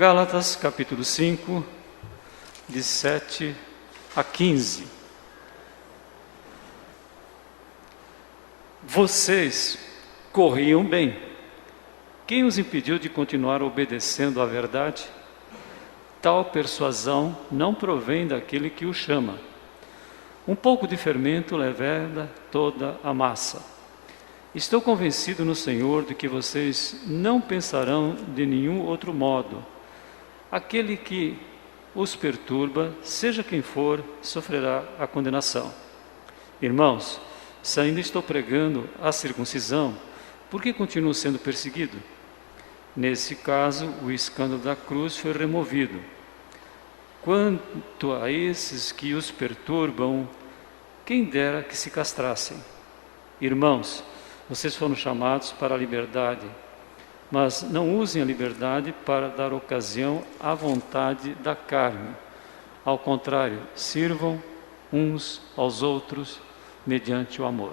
Gálatas, capítulo 5, de 7 a 15. Vocês corriam bem. Quem os impediu de continuar obedecendo à verdade? Tal persuasão não provém daquele que o chama. Um pouco de fermento leveda toda a massa. Estou convencido no Senhor de que vocês não pensarão de nenhum outro modo. Aquele que os perturba, seja quem for, sofrerá a condenação. Irmãos, se ainda estou pregando a circuncisão, por que continuo sendo perseguido? Nesse caso, o escândalo da cruz foi removido. Quanto a esses que os perturbam, quem dera que se castrassem. Irmãos, vocês foram chamados para a liberdade, mas não usem a liberdade para dar ocasião à vontade da carne. Ao contrário, sirvam uns aos outros mediante o amor.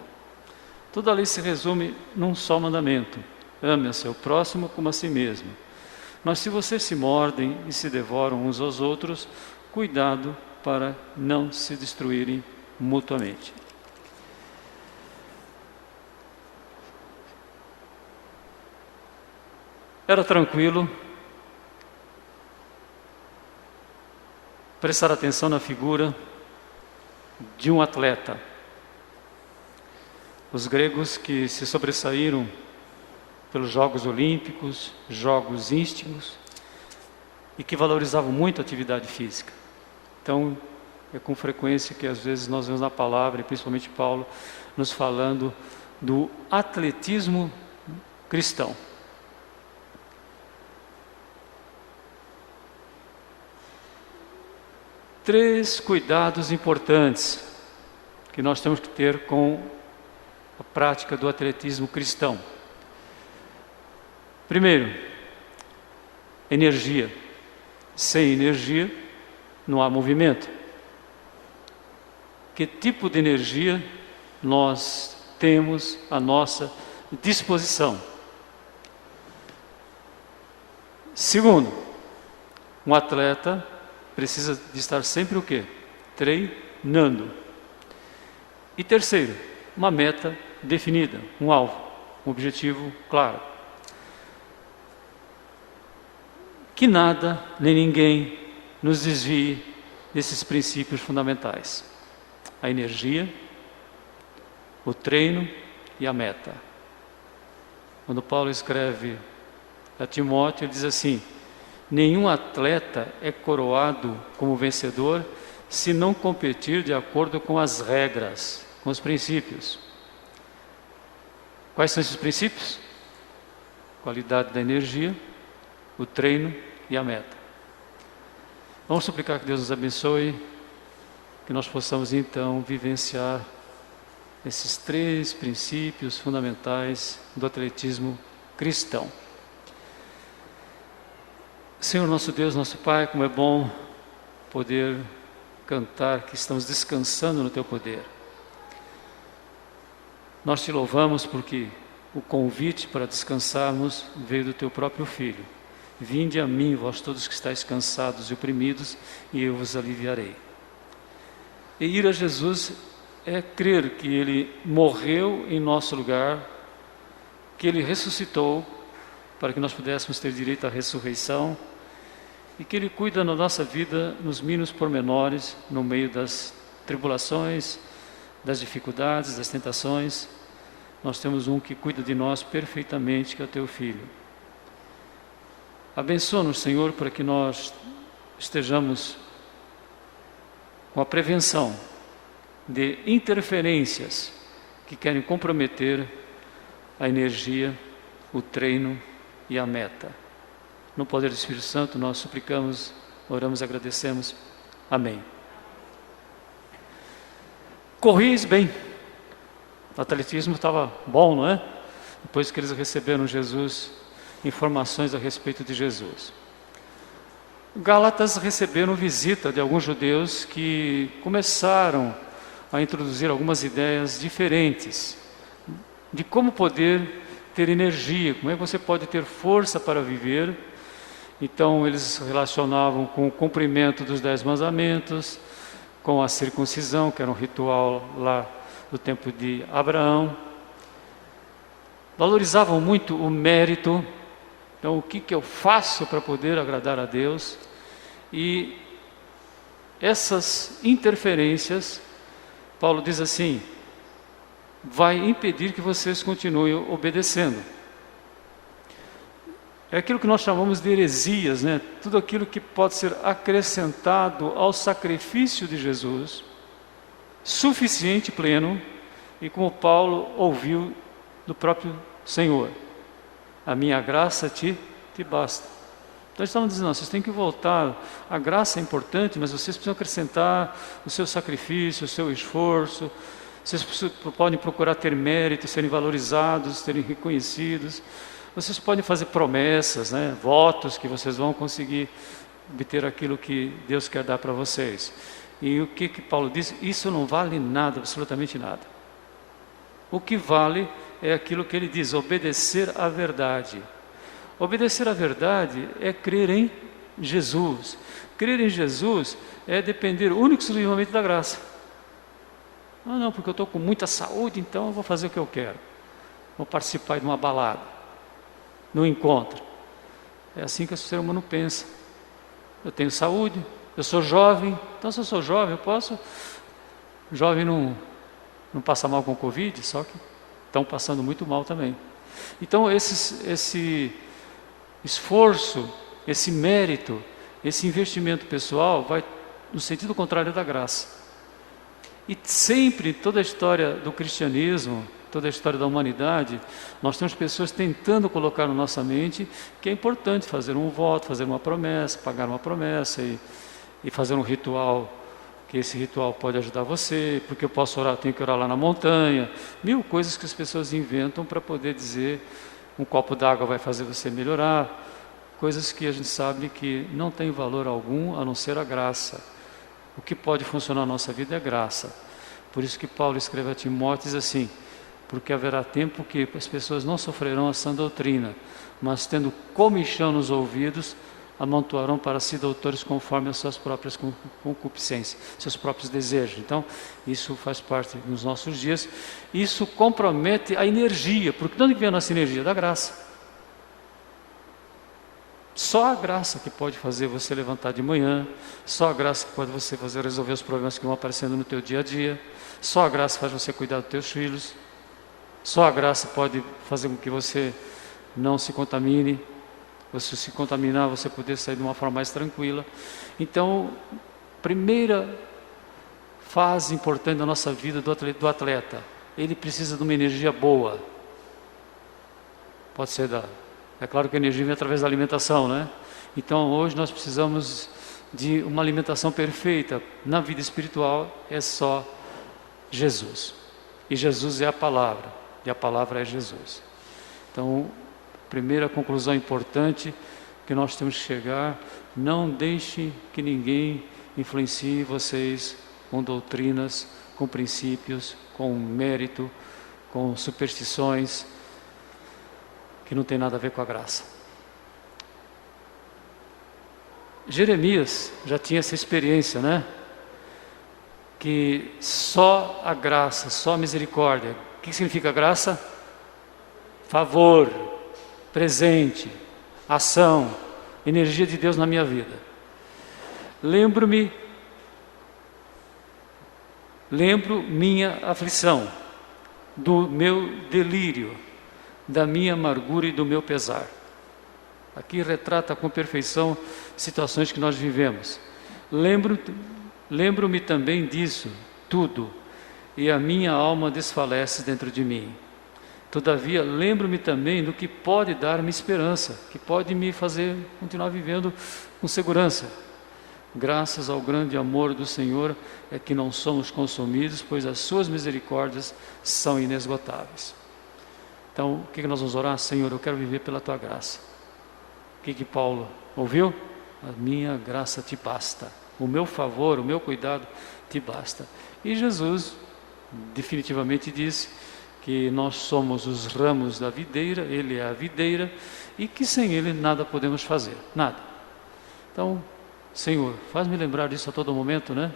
Toda a lei se resume num só mandamento: ame a seu próximo como a si mesmo. Mas se vocês se mordem e se devoram uns aos outros, cuidado para não se destruírem mutuamente. Era tranquilo prestar atenção na figura de um atleta. Os gregos que se sobressaíram pelos Jogos Olímpicos, Jogos Íntimos, e que valorizavam muito a atividade física. Então, é com frequência que às vezes nós vemos na palavra, e principalmente Paulo, nos falando do atletismo cristão. Três cuidados importantes que nós temos que ter com a prática do atletismo cristão. Primeiro, energia. Sem energia, não há movimento. Que tipo de energia nós temos à nossa disposição? Segundo, um atleta precisa de estar sempre o quê? Treinando. E terceiro, uma meta definida, um alvo, um objetivo claro. Que nada nem ninguém nos desvie desses princípios fundamentais: a energia, o treino e a meta. Quando Paulo escreve a Timóteo, ele diz assim: nenhum atleta é coroado como vencedor se não competir de acordo com as regras, com os princípios. Quais são esses princípios? Qualidade da energia, o treino e a meta. Vamos suplicar que Deus nos abençoe, que nós possamos então vivenciar esses três princípios fundamentais do atletismo cristão. Senhor nosso Deus, nosso Pai, como é bom poder cantar que estamos descansando no Teu poder. Nós Te louvamos porque o convite para descansarmos veio do Teu próprio Filho. Vinde a mim, vós todos que estáis cansados e oprimidos, e eu vos aliviarei. E ir a Jesus é crer que Ele morreu em nosso lugar, que Ele ressuscitou para que nós pudéssemos ter direito à ressurreição, e que Ele cuida na nossa vida nos mínimos pormenores, no meio das tribulações, das dificuldades, das tentações. Nós temos um que cuida de nós perfeitamente, que é o Teu Filho. Abençoa-nos, Senhor, para que nós estejamos com a prevenção de interferências que querem comprometer a energia, o treino e a meta. No poder do Espírito Santo, nós suplicamos, oramos e agradecemos. Amém. Corris bem. O atletismo estava bom, não é? Depois que eles receberam Jesus, informações a respeito de Jesus. Gálatas receberam visita de alguns judeus que começaram a introduzir algumas ideias diferentes de como poder ter energia, como é que você pode ter força para viver Então eles relacionavam com o cumprimento dos 10 mandamentos, com a circuncisão, que era um ritual lá do tempo de Abraão. Valorizavam muito o mérito. Então, o que eu faço para poder agradar a Deus? E essas interferências, Paulo diz assim, vai impedir que vocês continuem obedecendo. É aquilo que nós chamamos de heresias, né? Tudo aquilo que pode ser acrescentado ao sacrifício de Jesus, suficiente, pleno, e como Paulo ouviu do próprio Senhor, a minha graça te basta. Então eles estavam dizendo, não, vocês têm que voltar, a graça é importante, mas vocês precisam acrescentar o seu sacrifício, o seu esforço, vocês podem procurar ter mérito, serem valorizados, serem reconhecidos, vocês podem fazer promessas, né, votos que vocês vão conseguir obter aquilo que Deus quer dar para vocês. E o que Paulo diz? Isso não vale nada, absolutamente nada. O que vale é aquilo que ele diz, obedecer à verdade. Obedecer à verdade é crer em Jesus. Crer em Jesus é depender único e exclusivamente da graça. Ah, não, porque eu estou com muita saúde, então eu vou fazer o que eu quero. Vou participar de uma balada, num encontro. É assim que o ser humano pensa. Eu tenho saúde, eu sou jovem, então se eu sou jovem, eu posso. Jovem não passa mal com Covid, só que estão passando muito mal também. Então esse esforço, esse mérito, esse investimento pessoal vai no sentido contrário da graça. E sempre, toda a história do cristianismo, toda a história da humanidade, nós temos pessoas tentando colocar na nossa mente que é importante fazer um voto, fazer uma promessa, pagar uma promessa e fazer um ritual, que esse ritual pode ajudar você, porque eu posso orar, tenho que orar lá na montanha, mil coisas que as pessoas inventam para poder dizer, um copo d'água vai fazer você melhorar, coisas que a gente sabe que não tem valor algum a não ser a graça. O que pode funcionar na nossa vida é graça. Por isso que Paulo escreve a Timóteo, diz assim, porque haverá tempo que as pessoas não sofrerão a sã doutrina, mas tendo comichão nos ouvidos, amontoarão para si doutores conforme as suas próprias concupiscências, seus próprios desejos. Então, isso faz parte dos nossos dias. Isso compromete a energia, porque de onde vem a nossa energia? Da graça. Só a graça que pode fazer você levantar de manhã, só a graça que pode você fazer resolver os problemas que vão aparecendo no teu dia a dia, só a graça faz você cuidar dos teus filhos, só a graça pode fazer com que você não se contamine, você se contaminar, você poder sair de uma forma mais tranquila. Então, primeira fase importante da nossa vida do atleta, ele precisa de uma energia boa. Pode ser é claro que a energia vem através da alimentação, né? Então, hoje nós precisamos de uma alimentação perfeita. Na vida espiritual é só Jesus. E Jesus é a palavra, e a palavra é Jesus. Então, primeira conclusão importante que nós temos que chegar, não deixe que ninguém influencie vocês com doutrinas, com princípios, com mérito, com superstições, que não tem nada a ver com a graça. Jeremias já tinha essa experiência, né? Que só a graça, só a misericórdia. O que significa graça? Favor, presente, ação, energia de Deus na minha vida. Lembro minha aflição, do meu delírio, da minha amargura e do meu pesar. Aqui retrata com perfeição situações que nós vivemos. Lembro-me também disso, tudo, e a minha alma desfalece dentro de mim. Todavia, lembro-me também do que pode dar-me esperança, que pode me fazer continuar vivendo com segurança. Graças ao grande amor do Senhor é que não somos consumidos, pois as suas misericórdias são inesgotáveis. Então, o que nós vamos orar? Senhor, eu quero viver pela Tua graça. O que Paulo ouviu? A minha graça te basta. O meu favor, o meu cuidado te basta. E Jesus definitivamente disse que nós somos os ramos da videira, Ele é a videira, e que sem Ele nada podemos fazer, nada. Então, Senhor, faz-me lembrar disso a todo momento, né?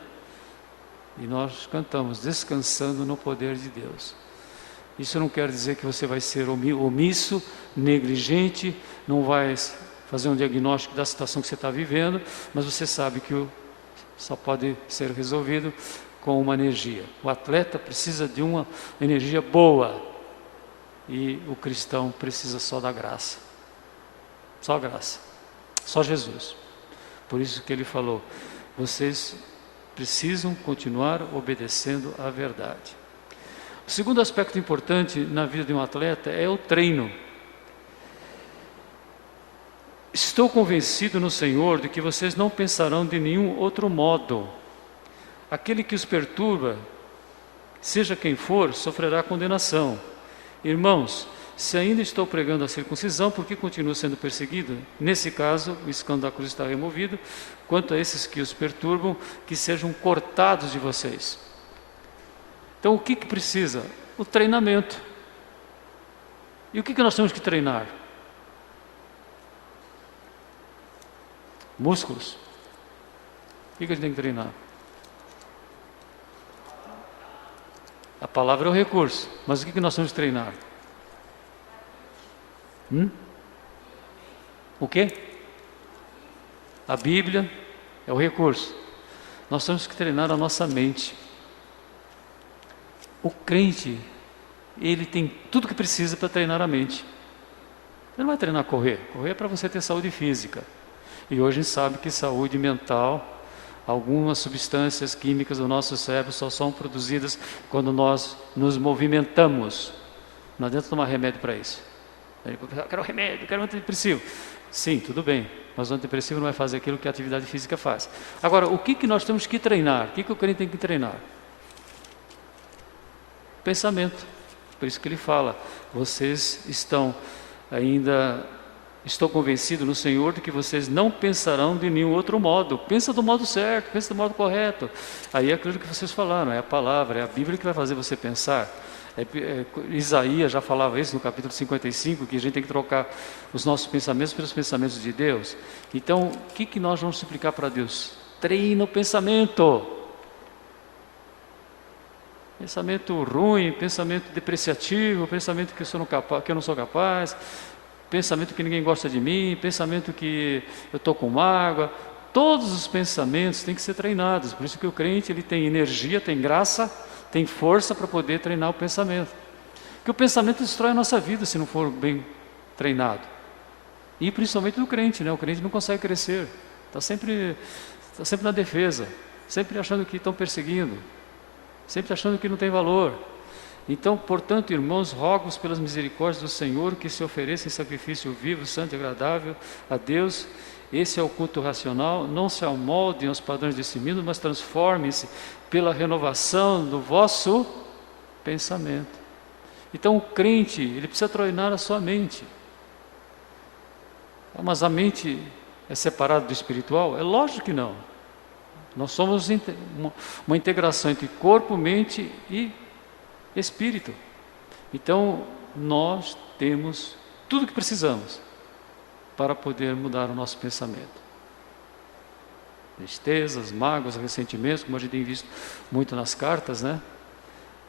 E nós cantamos, descansando no poder de Deus. Isso não quer dizer que você vai ser omisso, negligente, não vai fazer um diagnóstico da situação que você está vivendo, mas você sabe que só pode ser resolvido com uma energia. O atleta precisa de uma energia boa e o cristão precisa só da graça. Só graça. Só Jesus. Por isso que ele falou, vocês precisam continuar obedecendo à verdade. O segundo aspecto importante na vida de um atleta é o treino. Estou convencido no Senhor de que vocês não pensarão de nenhum outro modo. Aquele que os perturba, seja quem for, sofrerá condenação. Irmãos, se ainda estou pregando a circuncisão, por que continuo sendo perseguido? Nesse caso, o escândalo da cruz está removido. Quanto a esses que os perturbam, que sejam cortados de vocês. Então, o que precisa? O treinamento. E o que nós temos que treinar? Músculos. O que a gente tem que treinar? A palavra é o recurso. Mas o que nós temos que treinar? O quê? A Bíblia é o recurso. Nós temos que treinar a nossa mente. O crente, ele tem tudo que precisa para treinar a mente. Ele não vai treinar correr. Correr é para você ter saúde física. E hoje a gente sabe que saúde mental, algumas substâncias químicas do nosso cérebro só são produzidas quando nós nos movimentamos. Não adianta tomar remédio para isso. Eu quero remédio, quero antidepressivo. Sim, tudo bem, mas o antidepressivo não vai fazer aquilo que a atividade física faz. Agora, o que nós temos que treinar? O que o crente tem que treinar? Pensamento. Por isso que ele fala, vocês estão ainda... Estou convencido no Senhor de que vocês não pensarão de nenhum outro modo. Pensa do modo certo, pensa do modo correto. Aí é aquilo que vocês falaram, é a palavra, é a Bíblia que vai fazer você pensar. Isaías já falava isso no capítulo 55, que a gente tem que trocar os nossos pensamentos pelos pensamentos de Deus. Então, o que nós vamos suplicar para Deus? Treina o pensamento. Pensamento ruim, pensamento depreciativo, pensamento que eu não sou capaz, pensamento que ninguém gosta de mim, pensamento que eu estou com mágoa. Todos os pensamentos têm que ser treinados. Por isso que o crente ele tem energia, tem graça, tem força para poder treinar o pensamento. Porque o pensamento destrói a nossa vida se não for bem treinado. E principalmente do crente, né? O crente não consegue crescer. Está sempre na defesa, sempre achando que estão perseguindo, sempre achando que não tem valor. Então, portanto, irmãos, rogo-vos pelas misericórdias do Senhor que se ofereça em sacrifício vivo, santo e agradável a Deus. Esse é o culto racional. Não se amoldem aos padrões desse mundo, mas transformem-se pela renovação do vosso pensamento. Então, o crente, ele precisa treinar a sua mente. Mas a mente é separada do espiritual? É lógico que não. Nós somos uma integração entre corpo, mente e espírito. Então, nós temos tudo o que precisamos para poder mudar o nosso pensamento. Tristezas, mágoas, ressentimentos, como a gente tem visto muito nas cartas, né?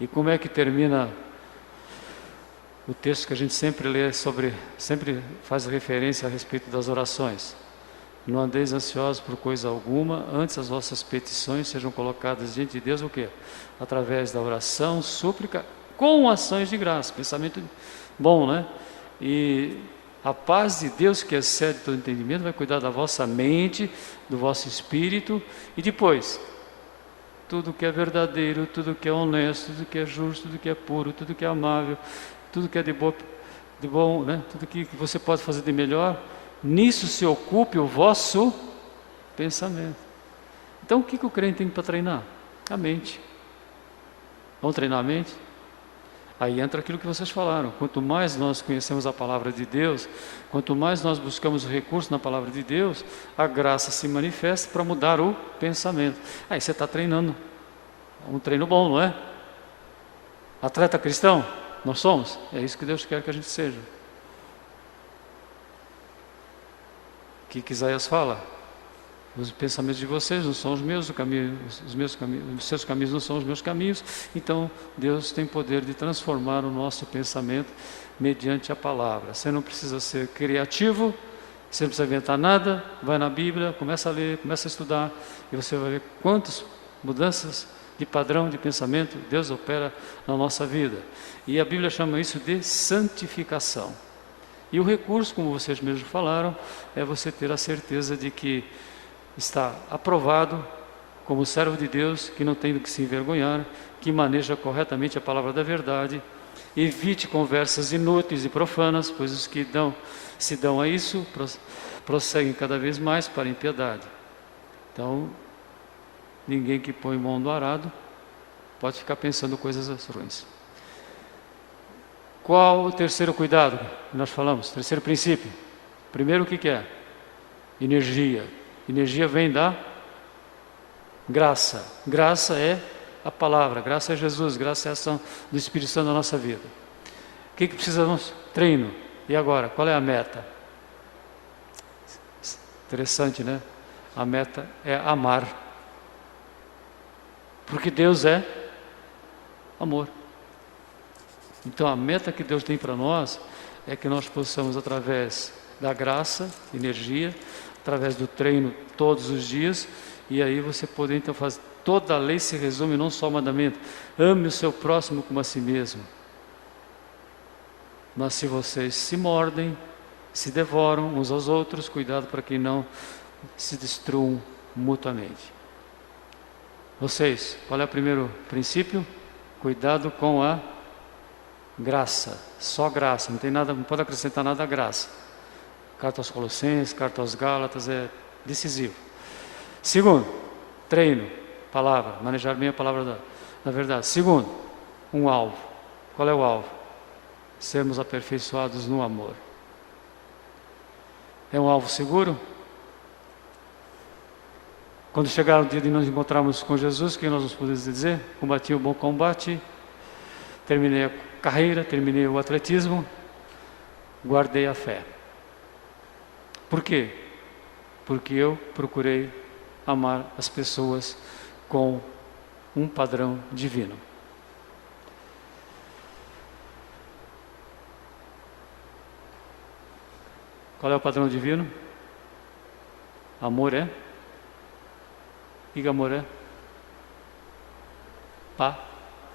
E como é que termina o texto que a gente sempre lê sempre faz referência a respeito das orações? Não andeis ansiosos por coisa alguma, antes as vossas petições sejam colocadas diante de Deus, o quê? Através da oração, súplica, com ações de graça. Pensamento bom, né? E a paz de Deus, que excede todo entendimento, vai cuidar da vossa mente, do vosso espírito, e depois, tudo que é verdadeiro, tudo que é honesto, tudo que é justo, tudo que é puro, tudo que é amável, tudo que é de bom, né? Tudo que você pode fazer de melhor, nisso se ocupe o vosso pensamento. Então, o que o crente tem para treinar? A mente. Vamos treinar a mente? Aí entra aquilo que vocês falaram. Quanto mais nós conhecemos a palavra de Deus, quanto mais nós buscamos o recurso na palavra de Deus, a graça se manifesta para mudar o pensamento. Aí você está treinando. Um treino bom, não é? Atleta cristão? Nós somos? É isso que Deus quer que a gente seja. O que Isaías fala? Os pensamentos de vocês não são os meus, os seus caminhos não são os meus caminhos. Então, Deus tem poder de transformar o nosso pensamento mediante a palavra. Você não precisa ser criativo, você não precisa inventar nada, vai na Bíblia, começa a ler, começa a estudar, e você vai ver quantas mudanças de padrão de pensamento Deus opera na nossa vida. E a Bíblia chama isso de santificação. E o recurso, como vocês mesmos falaram, é você ter a certeza de que está aprovado como servo de Deus, que não tem do que se envergonhar, que maneja corretamente a palavra da verdade. Evite conversas inúteis e profanas, pois os que se dão a isso prosseguem cada vez mais para a impiedade. Então, ninguém que põe mão no arado pode ficar pensando coisas ruins. Qual o terceiro cuidado que nós falamos? Terceiro princípio. Primeiro, o que é? Energia. Energia vem da graça. Graça é a palavra, graça é Jesus, graça é a ação do Espírito Santo na nossa vida. O que precisamos? Treino. E agora, qual é a meta? Interessante, né? A meta é amar. Porque Deus é amor. Então a meta que Deus tem para nós é que nós possamos, através da graça, energia, através do treino todos os dias, e aí você poder então fazer. Toda a lei se resume num só mandamento: ame o seu próximo como a si mesmo. Mas se vocês se mordem, se devoram uns aos outros, cuidado para que não se destruam mutuamente. Vocês, qual é o primeiro princípio? Cuidado com a graça, só graça, não tem nada, não pode acrescentar nada à graça. Carta aos Colossenses, carta aos Gálatas é decisivo. Segundo, treino, palavra, manejar bem a palavra da verdade. Segundo, um alvo. Qual é o alvo? Sermos aperfeiçoados no amor. É um alvo seguro? Quando chegar o dia de nos encontrarmos com Jesus, o que nós podemos dizer? Combati o bom combate, terminei a carreira, terminei o atletismo, guardei a fé. Por quê? Porque eu procurei amar as pessoas com um padrão divino. Qual é o padrão divino? Amor é? O que amor é?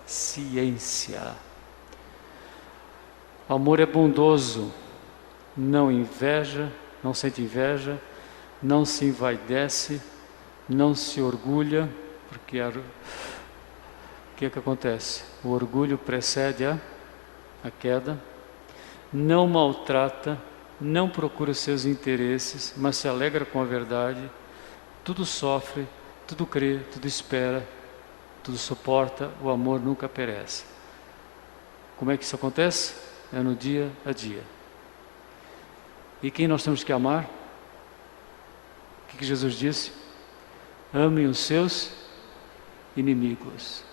Paciência. O amor é bondoso, não inveja, não sente inveja, não se envaidece, não se orgulha, porque o que acontece? O orgulho precede a queda, não maltrata, não procura seus interesses, mas se alegra com a verdade, tudo sofre, tudo crê, tudo espera, tudo suporta, o amor nunca perece. Como é que isso acontece? É no dia a dia. E quem nós temos que amar? O que Jesus disse? Amem os seus inimigos.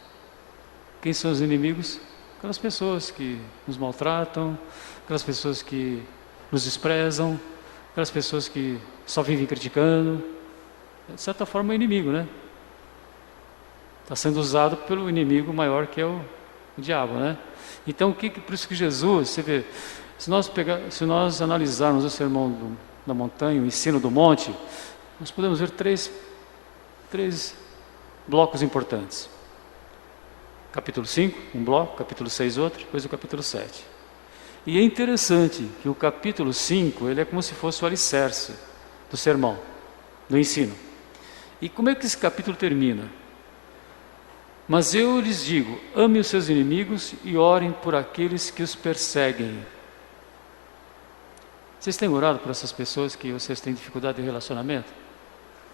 Quem são os inimigos? Aquelas pessoas que nos maltratam, aquelas pessoas que nos desprezam, aquelas pessoas que só vivem criticando. De certa forma é inimigo, né? Está sendo usado pelo inimigo maior que é o diabo, né? Então, por isso que Jesus, você vê, se nós analisarmos o sermão da montanha, o ensino do monte, nós podemos ver três blocos importantes. Capítulo 5, um bloco, capítulo 6 outro, depois o capítulo 7. E é interessante que o capítulo 5, ele é como se fosse o alicerce do sermão, do ensino. E como é que esse capítulo termina? Mas eu lhes digo, ame os seus inimigos e orem por aqueles que os perseguem. Vocês têm orado por essas pessoas que vocês têm dificuldade de relacionamento?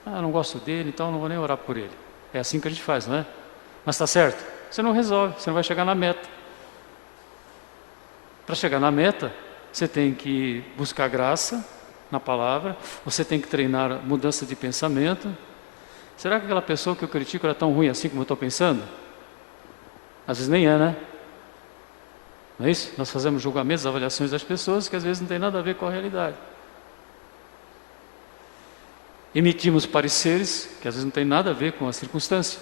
Ah, não gosto dele, então não vou nem orar por ele. É assim que a gente faz, não é? Mas está certo? Você não resolve, você não vai chegar na meta. Para chegar na meta, você tem que buscar graça na palavra, você tem que treinar mudança de pensamento. Será que aquela pessoa que eu critico era tão ruim assim como eu estou pensando? Às vezes nem é, né? Não é isso? Nós fazemos julgamentos, avaliações das pessoas que às vezes não tem nada a ver com a realidade. emitimos pareceres que às vezes não tem nada a ver com a circunstância.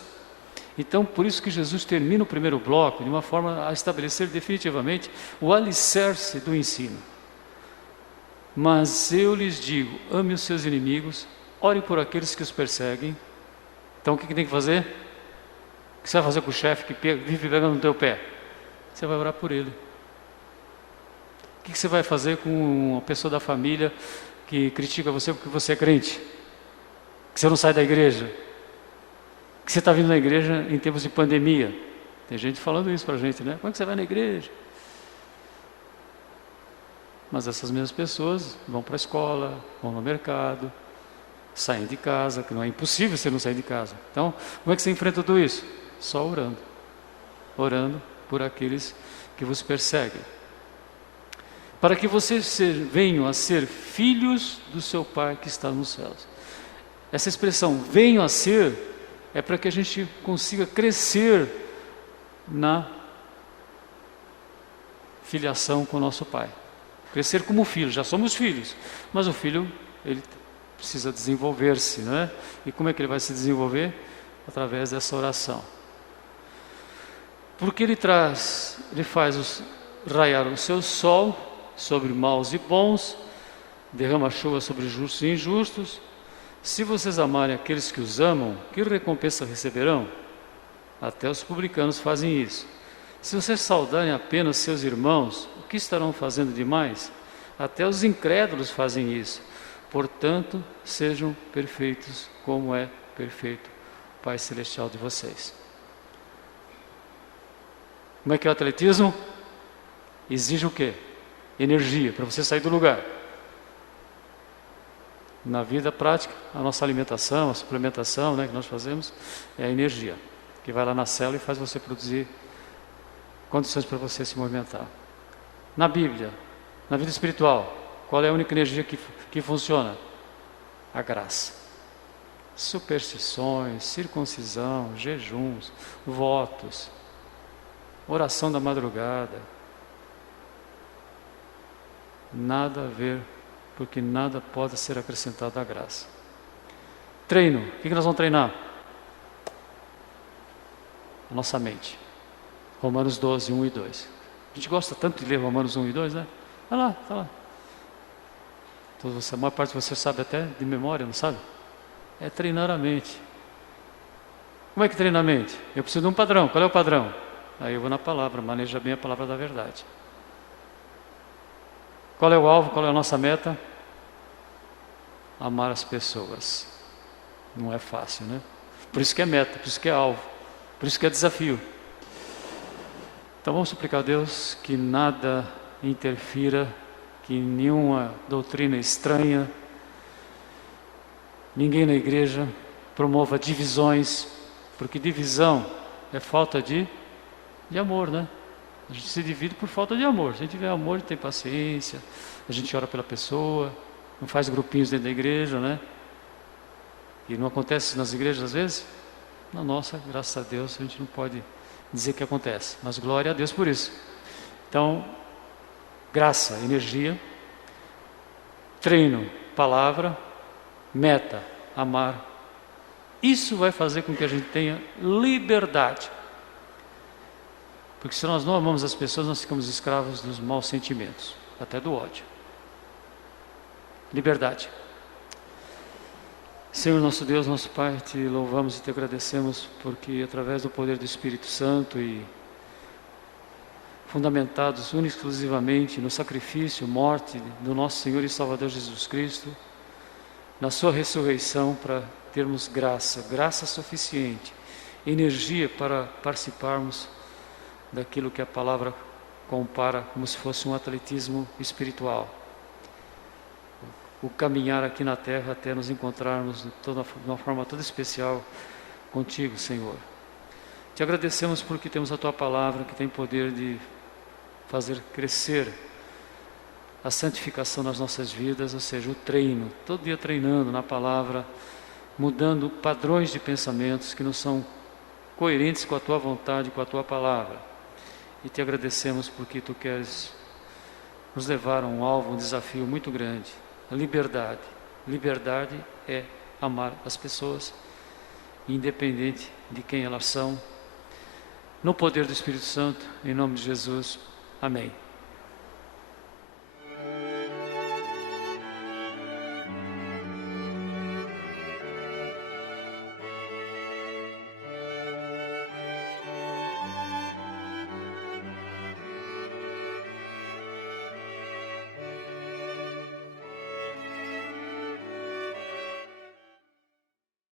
Então, por isso que Jesus termina o primeiro bloco de uma forma a estabelecer definitivamente o alicerce do ensino. Mas eu lhes digo, ame os seus inimigos, ore por aqueles que os perseguem. Então, o que tem que fazer? O que você vai fazer com o chefe que vive pegando no teu pé? Você vai orar por ele. O que você vai fazer com uma pessoa da família que critica você porque você é crente? Que você não sai da igreja? Que você está vindo na igreja em tempos de pandemia? Tem gente falando isso para a gente, né? Como é que você vai na igreja? Mas essas mesmas pessoas vão para a escola, vão no mercado, saem de casa, que não é impossível você não sair de casa. Então, como é que você enfrenta tudo isso? Só orando. Orando por aqueles que vos perseguem. Para que vocês venham a ser filhos do seu Pai que está nos céus. Essa expressão, venham a ser, é para que a gente consiga crescer na filiação com o nosso Pai. Crescer como filho, já somos filhos, mas o filho, ele precisa desenvolver-se, não é? E como é que ele vai se desenvolver? Através dessa oração. Porque ele faz raiar o seu sol sobre maus e bons, derrama chuva sobre justos e injustos. Se vocês amarem aqueles que os amam, que recompensa receberão? Até os publicanos fazem isso. Se vocês saudarem apenas seus irmãos, o que estarão fazendo demais? Até os incrédulos fazem isso. Portanto, sejam perfeitos como é perfeito o Pai Celestial de vocês. Como é que é o atletismo? Exige o quê? Energia, para você sair do lugar. Na vida prática, a nossa alimentação, a suplementação, né, que nós fazemos, é a energia, que vai lá na célula e faz você produzir condições para você se movimentar. Na Bíblia, na vida espiritual, qual é a única energia que funciona? A graça. Superstições, circuncisão, jejuns, votos, oração da madrugada. Nada a ver, porque nada pode ser acrescentado à graça. Treino, o que nós vamos treinar? A nossa mente. Romanos 12, 1 e 2. A gente gosta tanto de ler Romanos 1 e 2, né? Vai lá, tá lá. Então, a maior parte de você sabe até de memória, não sabe? É treinar a mente. Como é que treina a mente? Eu preciso de um padrão. Qual é o padrão? Aí eu vou na palavra, maneja bem a palavra da verdade. Qual é o alvo? Qual é a nossa meta? Amar as pessoas. Não é fácil, né? Por isso que é meta, por isso que é alvo, por isso que é desafio. Então vamos suplicar a Deus que nada interfira, que nenhuma doutrina estranha, ninguém na igreja promova divisões, porque divisão é falta de amor, né? A gente se divide por falta de amor. Se a gente tiver amor, a gente tem paciência, a gente ora pela pessoa, não faz grupinhos dentro da igreja, né? E não acontece nas igrejas às vezes? Na nossa, graças a Deus, a gente não pode dizer que acontece, mas glória a Deus por isso. Então, graça, energia, treino, palavra, meta, amar. Isso vai fazer com que a gente tenha liberdade. Porque se nós não amamos as pessoas, nós ficamos escravos dos maus sentimentos, até do ódio. Liberdade. Senhor nosso Deus, nosso Pai, te louvamos e te agradecemos porque através do poder do Espírito Santo e fundamentados única e exclusivamente no sacrifício, morte do nosso Senhor e Salvador Jesus Cristo, na sua ressurreição para termos graça suficiente, energia para participarmos daquilo que a palavra compara como se fosse um atletismo espiritual. O caminhar aqui na terra até nos encontrarmos de uma forma toda especial contigo, Senhor. Te agradecemos porque temos a Tua palavra que tem poder de fazer crescer a santificação nas nossas vidas, ou seja, o treino, todo dia treinando na palavra, mudando padrões de pensamentos que não são coerentes com a Tua vontade, com a Tua palavra. E te agradecemos porque Tu queres nos levar a um alvo, um desafio muito grande. A liberdade. Liberdade é amar as pessoas, independente de quem elas são. No poder do Espírito Santo, em nome de Jesus. Amém.